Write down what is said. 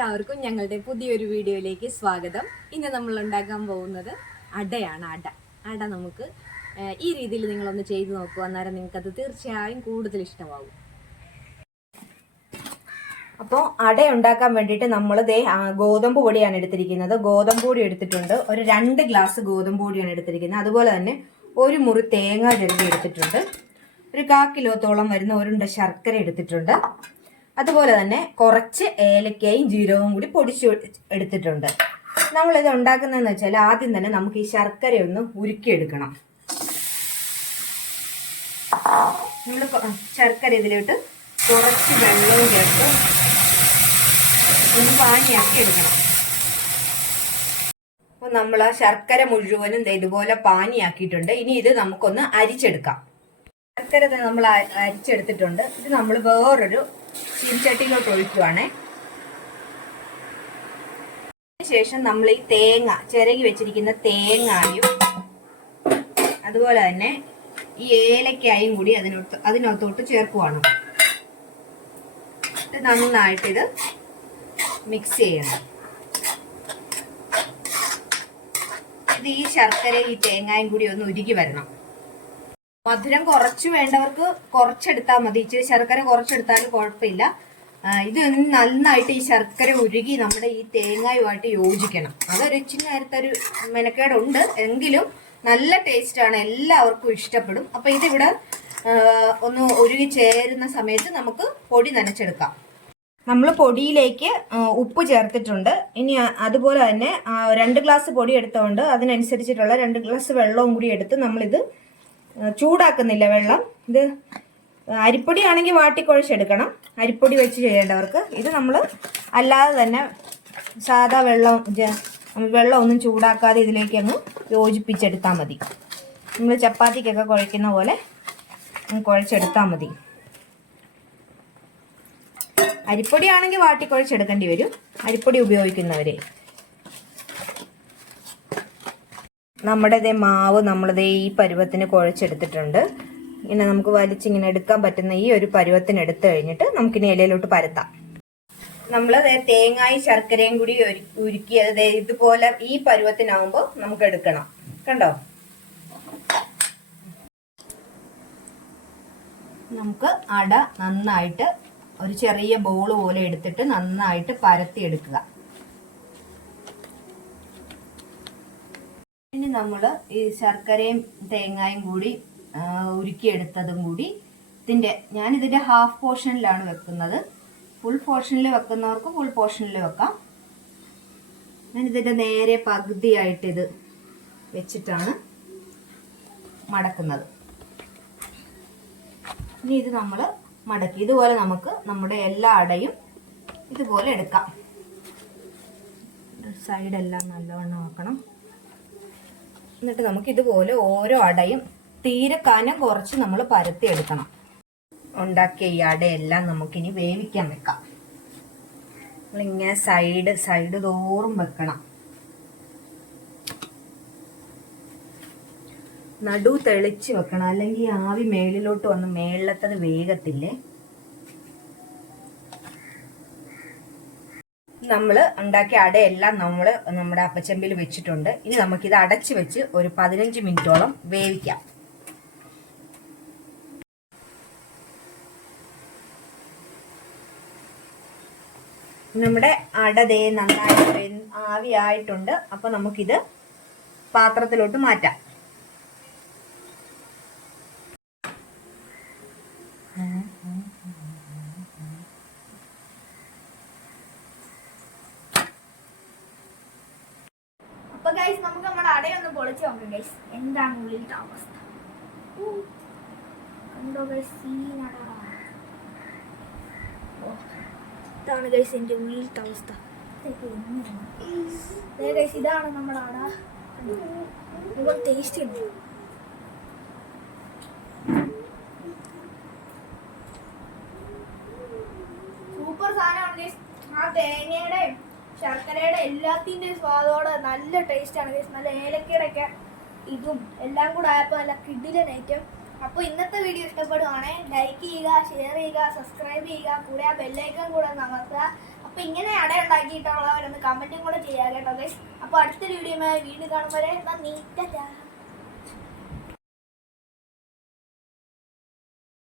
എല്ലാവർക്കും ഞങ്ങളുടെ പുതിയൊരു വീഡിയോയിലേക്ക് സ്വാഗതം. ഇന്ന് നമ്മൾ ഉണ്ടാക്കാൻ പോകുന്നത് അടയാണ്. അട. അട നമുക്ക് ഈ രീതിയിൽ നിങ്ങളൊന്ന് ചെയ്തു നോക്കുക അന്നേരം നിങ്ങൾക്കത് തീർച്ചയായും കൂടുതൽ ഇഷ്ടമാകും അപ്പോൾ അട ഉണ്ടാക്കാൻ വേണ്ടിയിട്ട് നമ്മൾ ദേ ഗോതമ്പ് പൊടിയാണ് എടുത്തിരിക്കുന്നത്. ഗോതമ്പ് പൊടി എടുത്തിട്ടുണ്ട്. ഒരു രണ്ട് ഗ്ലാസ് ഗോതമ്പ് പൊടിയാണ് എടുത്തിരിക്കുന്നത്. അതുപോലെ തന്നെ ഒരു മുറി തേങ്ങ ചെറുതി എടുത്തിട്ടുണ്ട്. ഒരു കാ കിലോത്തോളം വരുന്ന ഒരുണ്ട ശർക്കര എടുത്തിട്ടുണ്ട്. അതുപോലെ തന്നെ കുറച്ച് ഏലക്കയും ജീരകവും കൂടി പൊടിച്ചു എടുത്തിട്ടുണ്ട്. നമ്മളിത് ഉണ്ടാക്കുന്നതെന്ന് വെച്ചാൽ ആദ്യം തന്നെ നമുക്ക് ഈ ശർക്കര ഒന്ന് ഉരുക്കിയെടുക്കണം. നമ്മൾ ശർക്കര ഇതിലോട്ട് കുറച്ച് വെള്ളവും ചേർത്ത് ഒന്ന് പാനിയാക്കി എടുക്കണം അപ്പോൾ നമ്മൾ ആ ശർക്കര മുഴുവനും ഇതുപോലെ പാനിയാക്കിയിട്ടുണ്ട്. ഇനി ഇത് നമുക്കൊന്ന് അരിച്ചെടുക്കാം. ശർക്കര നമ്മൾ അരിച്ചെടുത്തിട്ടുണ്ട്. ഇത് നമ്മൾ വേറൊരു ചീൻചട്ടിയിലോട്ട് ഒഴിക്കുവാണേ ശേഷം നമ്മൾ ഈ തേങ്ങ ചിരകി വെച്ചിരിക്കുന്ന തേങ്ങായും അതുപോലെ തന്നെ ഈ ഏലക്കായും കൂടി അതിനൊത്ത് അതിനകത്തോട്ട് ചേർക്കുവാണ്. നന്നായിട്ടിത് മിക്സ് ചെയ്യണം. ഇത് ഈ ശർക്കര ഈ തേങ്ങായും കൂടി ഒന്ന് ഉരുകി വരണം. മധുരം കുറച്ച് വേണ്ടവർക്ക് കുറച്ചെടുത്താൽ മതി. ഇച്ചിരി ശർക്കര കുറച്ചെടുത്താലും കുഴപ്പമില്ല. ഇത് നന്നായിട്ട് ഈ ശർക്കര ഉരുകി നമ്മുടെ ഈ തേങ്ങയുമായിട്ട് യോജിക്കണം. അതൊരു ഇച്ചിരി നേരത്തെ ഒരു മെനക്കേടുണ്ട്. എങ്കിലും നല്ല ടേസ്റ്റാണ്. എല്ലാവർക്കും ഇഷ്ടപ്പെടും. അപ്പൊ ഇതിവിടെ ഒന്ന് ഉരുകി ചേരുന്ന സമയത്ത് നമുക്ക് പൊടി നനച്ചെടുക്കാം. നമ്മൾ പൊടിയിലേക്ക് ഉപ്പ് ചേർത്തിട്ടുണ്ട്. ഇനി അതുപോലെ തന്നെ രണ്ട് ഗ്ലാസ് പൊടി എടുത്തുകൊണ്ട് അതിനനുസരിച്ചിട്ടുള്ള രണ്ട് ഗ്ലാസ് വെള്ളവും കൂടി എടുത്ത് നമ്മളിത് ചൂടാക്കുന്നില്ല വെള്ളം. ഇത് അരിപ്പൊടി ആണെങ്കിൽ വാട്ടിക്കുഴച്ചെടുക്കണം. അരിപ്പൊടി വെച്ച് ചെയ്യേണ്ടവർക്ക് ഇത് നമ്മൾ അല്ലാതെ തന്നെ സാധാ വെള്ളം വെള്ളം ഒന്നും ചൂടാക്കാതെ ഇതിലേക്ക് അങ്ങ് യോജിപ്പിച്ചെടുത്താൽ മതി. നമ്മൾ ചപ്പാത്തിക്കൊക്കെ കുഴയ്ക്കുന്ന പോലെ കുഴച്ചെടുത്താൽ മതി. അരിപ്പൊടി ആണെങ്കിൽ വാട്ടിക്കുഴച്ചെടുക്കേണ്ടി വരും. അരിപ്പൊടി ഉപയോഗിക്കുന്നവരെ. നമ്മുടെ ഇതേ മാവ് നമ്മളിതേ ഈ പരുവത്തിന് കുഴച്ചെടുത്തിട്ടുണ്ട്. ഇങ്ങനെ നമുക്ക് വലിച്ചിങ്ങനെ എടുക്കാൻ പറ്റുന്ന ഈ ഒരു പരുവത്തിന് എടുത്തു കഴിഞ്ഞിട്ട് നമുക്കിനി ഇലയിലോട്ട് പരത്താം. നമ്മൾ തേങ്ങായും ശർക്കരയും കൂടി ഉരുക്കി അത് ഇതുപോലെ ഈ പരുവത്തിനാവുമ്പോൾ നമുക്ക് എടുക്കണം. കണ്ടോ? നമുക്ക് അട നന്നായിട്ട് ഒരു ചെറിയ ബോൾ പോലെ എടുത്തിട്ട് നന്നായിട്ട് പരത്തി എടുക്കുക ഇനി നമ്മൾ ഈ ശർക്കരയും തേങ്ങായും കൂടി ഉരുക്കിയെടുത്തതും കൂടി ഇതിന്റെ ഞാൻ ഇതിന്റെ ഹാഫ് പോർഷനിലാണ് വെക്കുന്നത്. ഫുൾ പോർഷനിൽ വെക്കുന്നവർക്ക് ഫുൾ പോർഷനിൽ വെക്കാം. ഞാൻ ഇതിന്റെ നേരെ പകുതിയായിട്ട് ഇത് വെച്ചിട്ടാണ് മടക്കുന്നത്. ഇനി ഇത് നമ്മൾ മടക്കി ഇതുപോലെ നമുക്ക് നമ്മുടെ എല്ലാ അടയും ഇതുപോലെ എടുക്കാം. സൈഡെല്ലാം നല്ലവണ്ണം ആക്കണം. എന്നിട്ട് നമുക്ക് ഇതുപോലെ ഓരോ അടയും തീരെ കനം കുറച്ച് നമ്മൾ പരത്തി എടുക്കണം. ഉണ്ടാക്കിയ ഈ അടയെല്ലാം നമുക്കിനി വേവിക്കാൻ വെക്കാം. നമ്മളിങ്ങനെ സൈഡ് സൈഡ് തോറും വെക്കണം. നടു തെളിച്ച് വെക്കണം. അല്ലെങ്കിൽ ആവി മേളിലോട്ട് വന്ന് മേളിലത്തത് വേഗത്തില്ലേ നമ്മൾ ഉണ്ടാക്കിയ അടയെല്ലാം നമ്മൾ നമ്മുടെ അപ്പച്ചമ്പിൽ വെച്ചിട്ടുണ്ട്. ഇനി നമുക്കിത് അടച്ചു വെച്ച് ഒരു പതിനഞ്ച് മിനിറ്റോളം വേവിക്കാം. നമ്മുടെ അടതേ നന്നായിട്ട് ആവിയായിട്ടുണ്ട് അപ്പൊ നമുക്കിത് പാത്രത്തിലോട്ട് മാറ്റാം. ഗൈസ് നമുക്ക് നമ്മുടെ അടയൊന്ന് പൊളിച്ച് നോക്കാം ഗൈസ് എന്താണ് ഉള്ളിലത്തെ അവസ്ഥ. കണ്ടോ ഗൈസ് ഇതാണ് ഗൈസ് എന്റെ ഉള്ളിലത്തെ അവസ്ഥ. ഇതാണ് നമ്മുടെ അട. സൂപ്പർ സാധനമാണ് ആ തേങ്ങയുടെ ശർക്കരയുടെ എല്ലാത്തിന്റെയും സ്വാദോടെ നല്ല ടേസ്റ്റാണ് ഗൈസ് നല്ല ഏലക്കയുടെ ഒക്കെ ഇതും എല്ലാം കൂടെ ആയപ്പോൾ നല്ല കിഡിലൻ ഐറ്റം അപ്പോൾ ഇന്നത്തെ വീഡിയോ ഇഷ്ടപ്പെടുവാണെങ്കിൽ ലൈക്ക് ചെയ്യുക ഷെയർ ചെയ്യുക സബ്സ്ക്രൈബ് ചെയ്യുക കൂടെ ആ ബെല്ലൈക്കൺ കൂടെ നമർത്തുക അപ്പോൾ ഇങ്ങനെ അട ഉണ്ടാക്കിയിട്ടുള്ളവരൊന്ന് കമന്റും കൂടെ ചെയ്യാം കേട്ടോ ഗൈസ് അപ്പോൾ അടുത്ത വീഡിയോ വീണ്ടും കാണുമ്പോൾ നന്ദി ടാറ്റാ.